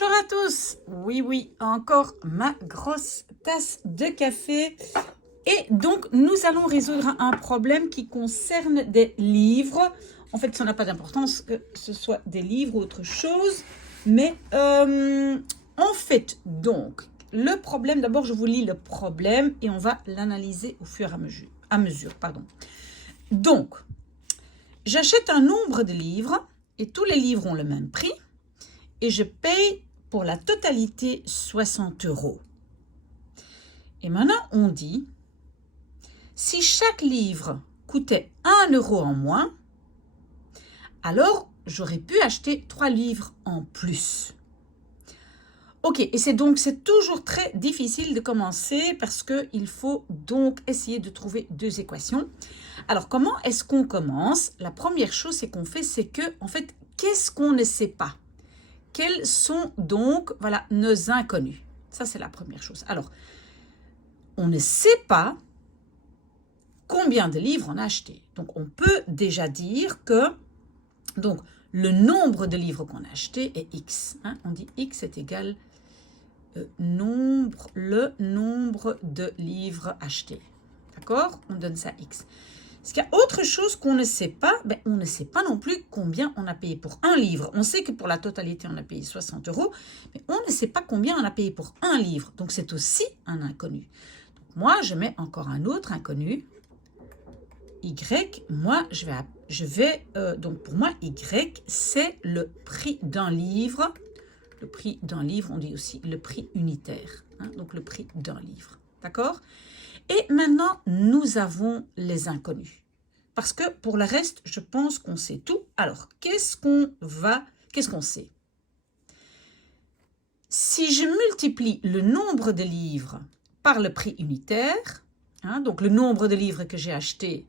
Bonjour à tous. Oui, oui, encore ma grosse tasse de café. Et donc, nous allons résoudre un problème qui concerne des livres. En fait, ça n'a pas d'importance que ce soit des livres ou autre chose. Mais en fait, donc, le problème, d'abord, je vous lis le problème et on va l'analyser au fur et à mesure. Donc, j'achète un nombre de livres et tous les livres ont le même prix. Et je paye pour la totalité 60 €. Et maintenant, on dit, si chaque livre coûtait 1 € en moins, alors j'aurais pu acheter 3 livres en plus. Ok, et c'est toujours très difficile de commencer parce qu'il faut donc essayer de trouver deux équations. Alors, comment est-ce qu'on commence? La première chose c'est que, en fait, qu'est-ce qu'on ne sait pas? Quels sont donc, voilà, nos inconnus? Ça, c'est la première chose. Alors, on ne sait pas combien de livres on a acheté. Donc, on peut déjà dire que donc, le nombre de livres qu'on a acheté est X. Hein? On dit X est égal le nombre de livres achetés. D'accord? On donne ça X. Est-ce qu'il y a autre chose qu'on ne sait pas? On ne sait pas non plus combien on a payé pour un livre. On sait que pour la totalité, on a payé 60 €, mais on ne sait pas combien on a payé pour un livre. Donc, c'est aussi un inconnu. Donc, moi, je mets encore un autre inconnu. Y, moi, donc pour moi, Y, c'est le prix d'un livre. Le prix d'un livre, on dit aussi le prix unitaire. Hein, donc, le prix d'un livre. D'accord? Et maintenant, nous avons les inconnus. Parce que pour le reste, je pense qu'on sait tout. Alors, qu'est-ce qu'on sait? Si je multiplie le nombre de livres par le prix unitaire, hein, donc le nombre de livres que j'ai achetés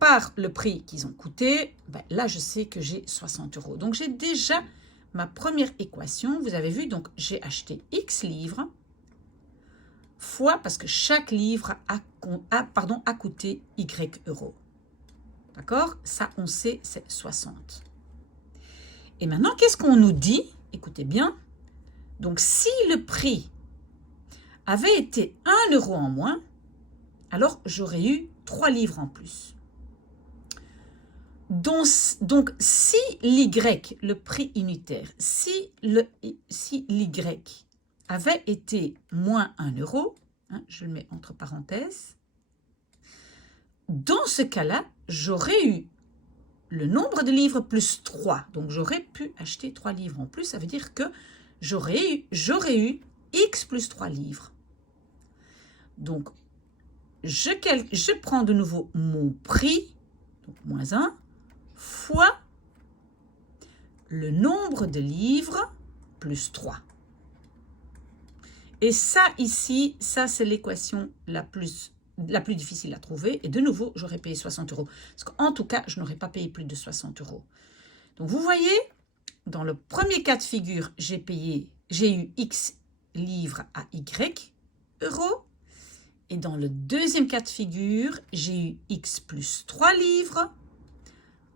par le prix qu'ils ont coûté, là, je sais que j'ai 60 €. Donc, j'ai déjà ma première équation. Vous avez vu, donc j'ai acheté X livres fois, parce que chaque livre a coûté Y €. D'accord? Ça, on sait, c'est 60. Et maintenant, qu'est-ce qu'on nous dit? Écoutez bien. Donc, si le prix avait été 1 € en moins, alors j'aurais eu 3 livres en plus. Donc si l'Y, le prix unitaire, si l'Y avait été moins 1 €, hein, je le mets entre parenthèses, dans ce cas-là, j'aurais eu le nombre de livres plus 3. Donc, j'aurais pu acheter 3 livres en plus. Ça veut dire que j'aurais eu X plus 3 livres. Donc, je prends de nouveau mon prix, donc moins 1, fois le nombre de livres plus 3. Et ça, ici, ça, c'est l'équation la plus difficile à trouver. Et de nouveau, j'aurais payé 60 €. Parce qu'en tout cas, je n'aurais pas payé plus de 60 €. Donc, vous voyez, dans le premier cas de figure, j'ai eu X livres à Y euros. Et dans le deuxième cas de figure, j'ai eu X plus 3 livres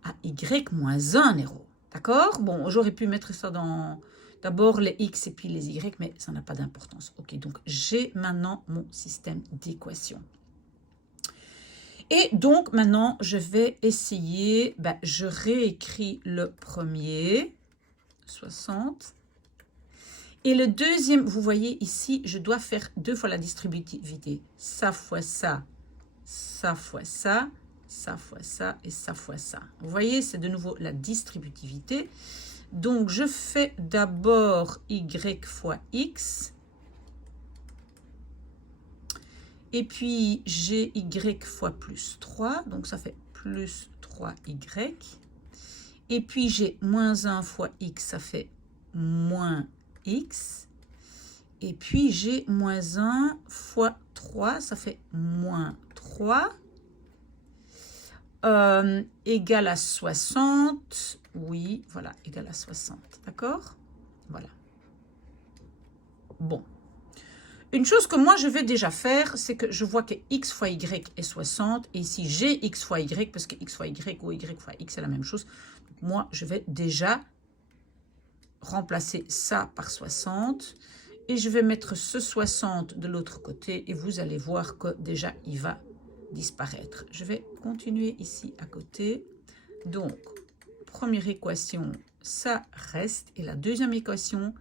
à Y moins 1 €. D'accord? Bon, j'aurais pu mettre ça dans d'abord les X et puis les Y, mais ça n'a pas d'importance. Ok, donc j'ai maintenant mon système d'équations. Et donc maintenant, je vais essayer, je réécris le premier, 60. Et le deuxième, vous voyez ici, je dois faire 2 fois la distributivité. Ça fois ça, ça fois ça, ça fois ça et ça fois ça. Vous voyez, c'est de nouveau la distributivité. Donc, je fais d'abord Y fois X. Et puis, j'ai Y fois plus 3. Donc, ça fait plus 3Y. Et puis, j'ai moins 1 fois X, ça fait moins X. Et puis, j'ai moins 1 fois 3, ça fait moins 3. Égal à 60. Oui, voilà, égal à 60. D'accord? Voilà. Bon. Une chose que moi, je vais déjà faire, c'est que je vois que X fois Y est 60. Et ici, j'ai X fois Y, parce que X fois Y ou Y fois X, c'est la même chose. Donc, moi, je vais déjà remplacer ça par 60. Et je vais mettre ce 60 de l'autre côté. Et vous allez voir que déjà, il va disparaître. Je vais continuer ici à côté. Donc, première équation, ça reste. Et la deuxième équation,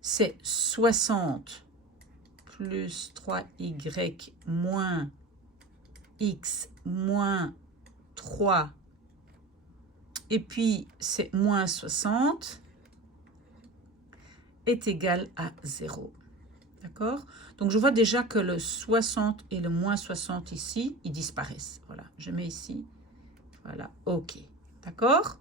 c'est 60 plus 3y moins x moins 3. Et puis, c'est moins 60 est égal à 0. D'accord? Donc, je vois déjà que le 60 et le moins 60 ici, ils disparaissent. Voilà, je mets ici. Voilà, OK. D'accord?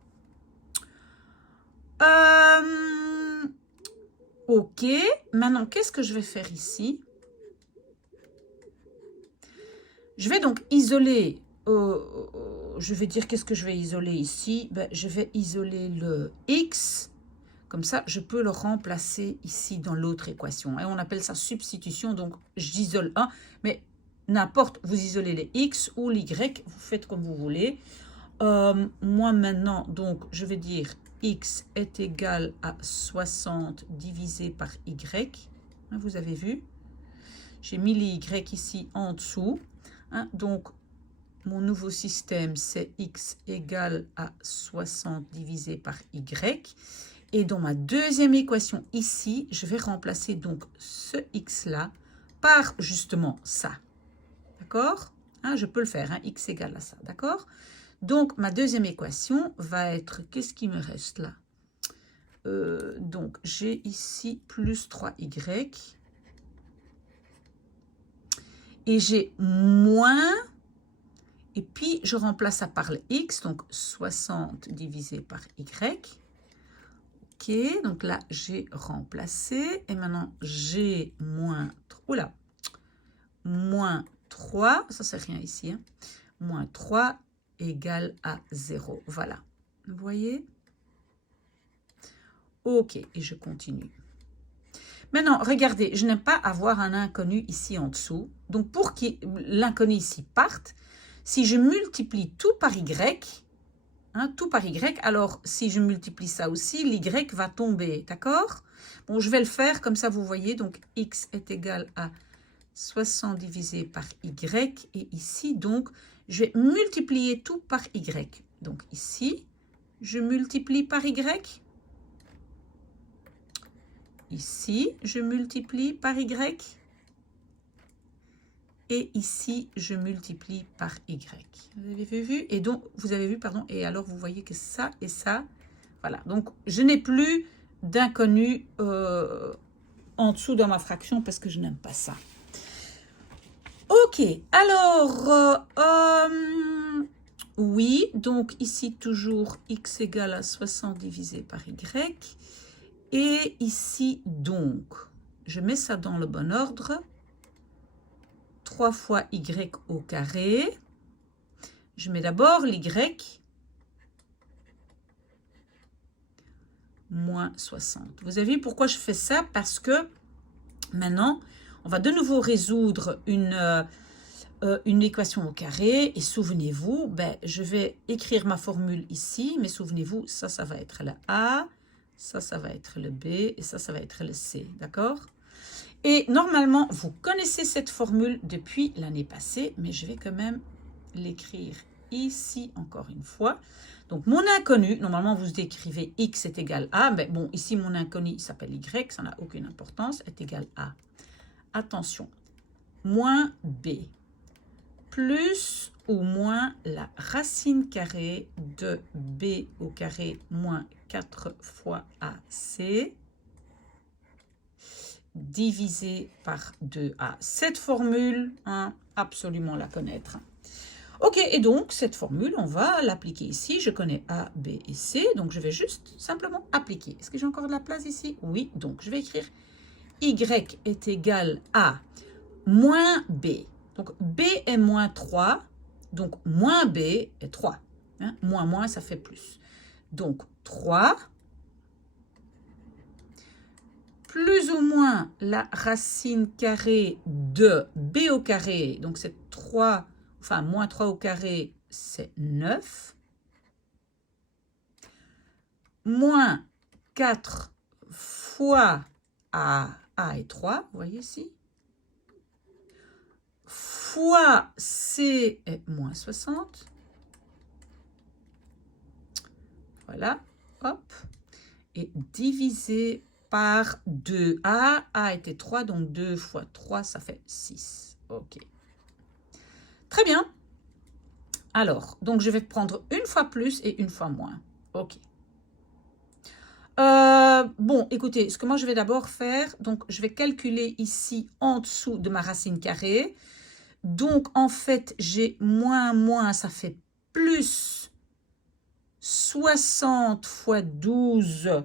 OK. Maintenant, qu'est-ce que je vais faire ici? Je vais donc isoler, je vais dire qu'est-ce que je vais isoler ici? Ben, je vais isoler le x. Comme ça, je peux le remplacer ici dans l'autre équation. Et on appelle ça substitution. Donc, j'isole 1. Mais n'importe, vous isolez les x ou l'y, vous faites comme vous voulez. Moi, maintenant, donc, je vais dire x est égal à 60 divisé par y. Vous avez vu? J'ai mis les y ici en dessous. Donc, mon nouveau système, c'est x égale à 60 divisé par y. Et dans ma deuxième équation ici, je vais remplacer donc ce x-là par justement ça. D'accord? Je peux le faire, x égale à ça. D'accord? Donc, ma deuxième équation va être, qu'est-ce qui me reste là? Donc, j'ai ici plus 3y. Et j'ai moins, et puis je remplace ça par le x, donc 60 divisé par y. OK, donc là, j'ai remplacé. Et maintenant, j'ai moins, oula, moins 3, ça c'est rien ici, moins 3 égale à 0. Voilà, vous voyez? OK, et je continue. Maintenant, regardez, je n'aime pas avoir un inconnu ici en dessous. Donc, pour que l'inconnu ici parte, si je multiplie tout par y, tout par y, alors si je multiplie ça aussi, l'y va tomber, d'accord? Bon, je vais le faire comme ça, vous voyez. Donc, x est égal à 60 divisé par y. Et ici, donc, je vais multiplier tout par y. Donc, ici, je multiplie par y. Ici, je multiplie par y. Et ici, je multiplie par y. Vous avez vu? Et donc, vous avez vu, pardon, et alors vous voyez que ça et ça, voilà. Donc, je n'ai plus d'inconnu en dessous dans ma fraction parce que je n'aime pas ça. OK, alors, oui, donc ici, toujours x égale à 60 divisé par y. Et ici, donc, je mets ça dans le bon ordre. 3 fois y au carré. Je mets d'abord l'y moins 60. Vous avez vu pourquoi je fais ça? Parce que maintenant, on va de nouveau résoudre une équation au carré. Et souvenez-vous, ben, je vais écrire ma formule ici. Mais souvenez-vous, ça va être le A. Ça va être le B. Et ça va être le C. D'accord? Et normalement, vous connaissez cette formule depuis l'année passée, mais je vais quand même l'écrire ici encore une fois. Donc, mon inconnu, normalement, vous écrivez x est égal à, mais bon, ici, mon inconnu s'appelle y, ça n'a aucune importance, est égal à, attention, moins b, plus ou moins la racine carrée de b au carré moins 4 fois ac, divisé par 2a. Cette formule, absolument la connaître. OK, et donc, cette formule, on va l'appliquer ici. Je connais A, B et C, donc je vais juste simplement appliquer. Est-ce que j'ai encore de la place ici? Oui, donc je vais écrire Y est égal à moins B. Donc, B est moins 3, donc moins B est 3. Moins, moins, ça fait plus. Donc, 3 plus ou moins la racine carrée de b au carré, donc c'est 3, enfin moins 3 au carré, c'est 9, moins 4 fois A est 3, vous voyez ici, fois C est moins 60. Voilà, hop. Et divisé par 2. A était 3, donc 2 fois 3, ça fait 6. Ok. Très bien. Alors, donc je vais prendre une fois plus et une fois moins. Ok. Bon, écoutez, ce que moi je vais d'abord faire, donc je vais calculer ici en dessous de ma racine carrée. Donc, en fait, j'ai moins, ça fait plus 60 fois 12.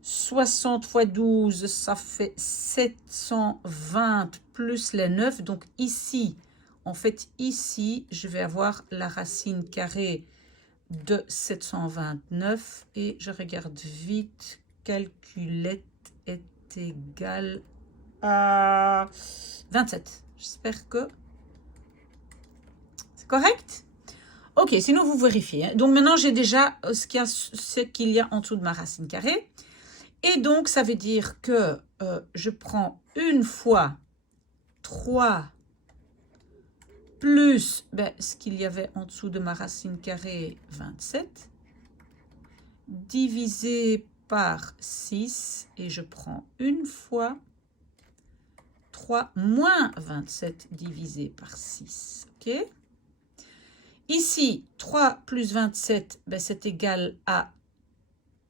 60 fois 12, ça fait 720 plus les 9. Donc, ici, en fait, ici, je vais avoir la racine carrée de 729. Et je regarde vite, calculette est égale à 27. J'espère que c'est correct. Ok, sinon vous vérifiez. Hein. Donc maintenant, j'ai déjà ce qu'il y a en dessous de ma racine carrée. Et donc, ça veut dire que je prends une fois 3 plus ce qu'il y avait en dessous de ma racine carrée, 27, divisé par 6. Et je prends une fois 3 moins 27 divisé par 6. Ok. Ici, 3 plus 27, c'est égal à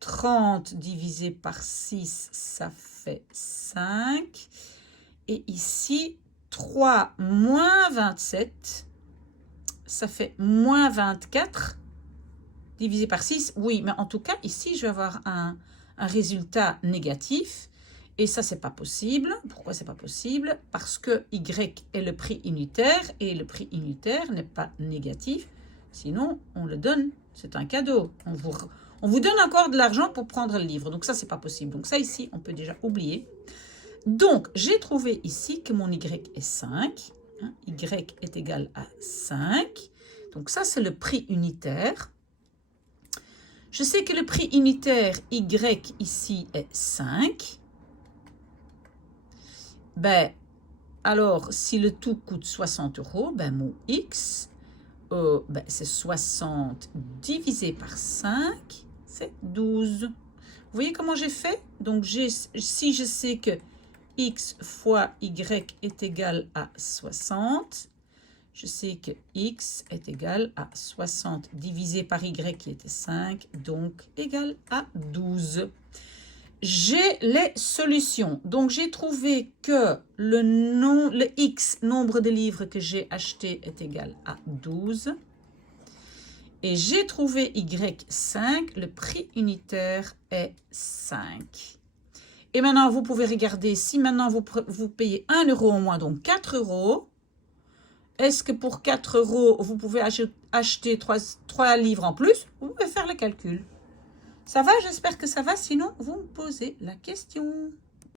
30 divisé par 6, ça fait 5. Et ici, 3 moins 27, ça fait moins 24 divisé par 6. Oui, mais en tout cas, ici, je vais avoir un résultat négatif. Et ça, c'est pas possible. Pourquoi c'est pas possible? Parce que Y est le prix unitaire et le prix unitaire n'est pas négatif. Sinon, on le donne. C'est un cadeau. On vous donne encore de l'argent pour prendre le livre. Donc ça, c'est pas possible. Donc ça, ici, on peut déjà oublier. Donc, j'ai trouvé ici que mon Y est 5. Hein, Y est égal à 5. Donc ça, c'est le prix unitaire. Je sais que le prix unitaire Y ici est 5. Alors, si le tout coûte 60 €, mon X, c'est 60 divisé par 5, c'est 12. Vous voyez comment j'ai fait? Donc, si je sais que X fois Y est égal à 60, je sais que X est égal à 60 divisé par Y qui était 5, donc égal à 12. J'ai les solutions. Donc, j'ai trouvé que le X, nombre de livres que j'ai acheté, est égal à 12. Et j'ai trouvé Y5, le prix unitaire est 5. Et maintenant, vous pouvez regarder si maintenant vous payez 1 € en moins, donc 4 €. Est-ce que pour 4 €, vous pouvez acheter 3 livres en plus? Vous pouvez faire le calcul. Ça va? J'espère que ça va. Sinon, vous me posez la question.